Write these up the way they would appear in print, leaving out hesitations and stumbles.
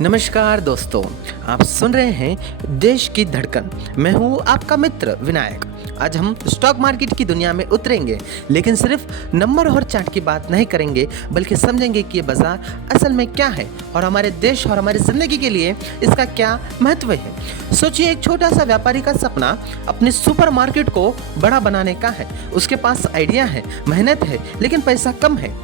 नमस्कार दोस्तों, आप सुन रहे हैं देश की धड़कन। मैं हूं आपका मित्र विनायक। आज हम स्टॉक मार्केट की दुनिया में उतरेंगे, लेकिन सिर्फ नंबर और चार्ट की बात नहीं करेंगे, बल्कि समझेंगे कि ये बाजार असल में क्या है और हमारे देश और हमारी ज़िंदगी के लिए इसका क्या महत्व है। सोचिए, एक छोटा सा व्यापारी का सपना अपने सुपरमार्केट को बड़ा बनाने का है। उसके पास आइडिया है, मेहनत है, लेकिन पैसा कम है।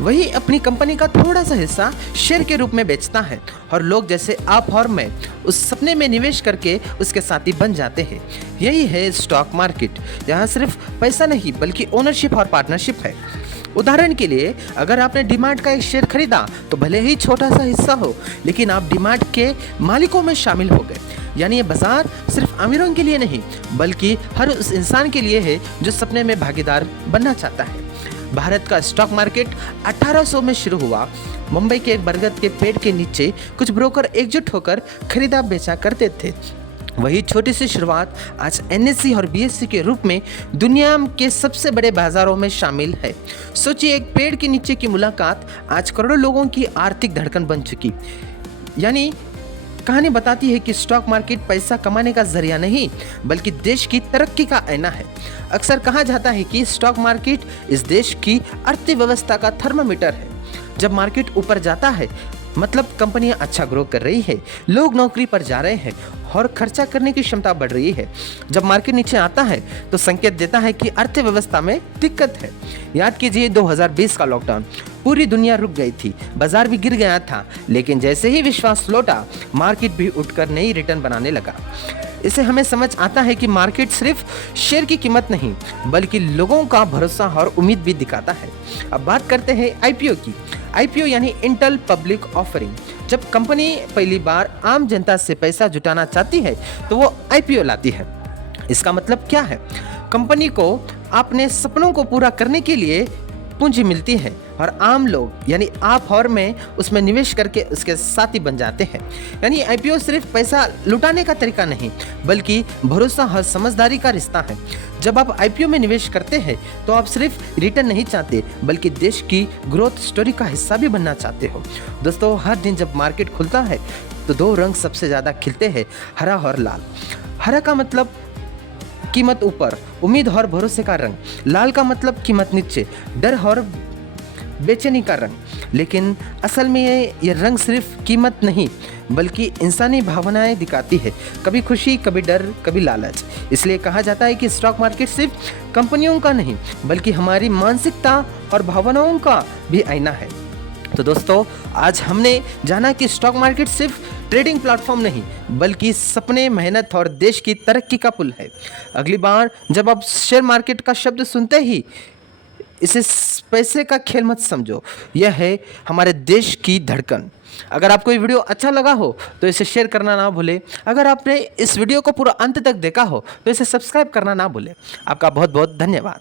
वही अपनी कंपनी का थोड़ा सा हिस्सा शेयर के रूप में बेचता है और लोग जैसे आप और मैं उस सपने में निवेश करके उसके साथी बन जाते हैं। यही है स्टॉक मार्केट। यहाँ सिर्फ पैसा नहीं, बल्कि ओनरशिप और पार्टनरशिप है। उदाहरण के लिए, अगर आपने डीमार्ट का एक शेयर खरीदा तो भले ही छोटा सा हिस्सा हो, लेकिन आप डीमार्ट के मालिकों में शामिल हो गए। यानी ये बाजार सिर्फ अमीरों के लिए नहीं, बल्कि हर उस इंसान के लिए है जो सपने में भागीदार बनना चाहता है। भारत का स्टॉक मार्केट 1800 में शुरू हुआ। मुंबई के एक बरगद के पेड़ के नीचे कुछ ब्रोकर एकजुट होकर खरीदा बेचा करते थे। वही छोटी सी शुरुआत आज NSE और BSE के रूप में दुनिया के सबसे बड़े बाजारों में शामिल है। सोचिए, एक पेड़ के नीचे की मुलाकात आज करोड़ों लोगों की आर्थिक धड़कन बन चुकी। यानी कहानी बताती है कि स्टॉक मार्केट पैसा कमाने का जरिया नहीं, बल्कि देश की तरक्की का आईना है। अक्सर कहा जाता है कि स्टॉक मार्केट इस देश की अर्थव्यवस्था का थर्मामीटर है। जब मार्केट ऊपर जाता है, मतलब कंपनियां अच्छा ग्रो कर रही है, लोग नौकरी पर जा रहे हैं और खर्चा करने की क्षमता बढ़ रही है। जब मार्केट नीचे आता है तो संकेत देता है कि अर्थव्यवस्था में दिक्कत है। याद कीजिए 2020 का लॉकडाउन, पूरी दुनिया रुक गई थी, बाजार भी गिर गया था, लेकिन जैसे ही विश्वास लौटा, मार्केट भी उठकर नई रिटर्न बनाने लगा। इससे हमें समझ आता है कि मार्केट सिर्फ शेयर की कीमत नहीं, बल्कि लोगों का भरोसा और उम्मीद भी दिखाता है। अब बात करते हैं IPO की। IPO यानी इंटर पब्लिक ऑफरिंग। जब कंपनी पहली बार आम जनता से पैसा जुटाना चाहती है तो वो IPO लाती है। इसका मतलब क्या है? कंपनी को अपने सपनों को पूरा करने के लिए पूंजी मिलती है और आम लोग यानी आप और मैं उसमें निवेश करके उसके साथी बन जाते हैं। यानी IPO सिर्फ पैसा लुटाने का तरीका नहीं, बल्कि भरोसा और समझदारी का रिश्ता है। जब आप IPO में निवेश करते हैं तो आप सिर्फ रिटर्न नहीं चाहते, बल्कि देश की ग्रोथ स्टोरी का हिस्सा भी बनना चाहते हो। दोस्तों, हर दिन जब मार्केट खुलता है तो दो रंग सबसे ज़्यादा खिलते हैं, हरा और लाल। हरा का मतलब कीमत ऊपर, उम्मीद और भरोसे का रंग। लाल का मतलब कीमत नीचे, डर और बेचैनी का रंग। लेकिन असल में ये रंग सिर्फ कीमत नहीं, बल्कि इंसानी भावनाएं दिखाती है। कभी खुशी, कभी डर, कभी लालच। इसलिए कहा जाता है कि स्टॉक मार्केट सिर्फ कंपनियों का नहीं, बल्कि हमारी मानसिकता और भावनाओं का भी आईना है। तो दोस्तों, आज हमने जाना कि स्टॉक मार्केट सिर्फ ट्रेडिंग प्लेटफॉर्म नहीं, बल्कि सपने, मेहनत और देश की तरक्की का पुल है। अगली बार जब आप शेयर मार्केट का शब्द सुनते ही इसे पैसे का खेल मत समझो, यह है हमारे देश की धड़कन। अगर आपको ये वीडियो अच्छा लगा हो तो इसे शेयर करना ना भूलें। अगर आपने इस वीडियो को पूरा अंत तक देखा हो तो इसे सब्सक्राइब करना ना भूलें। आपका बहुत बहुत धन्यवाद।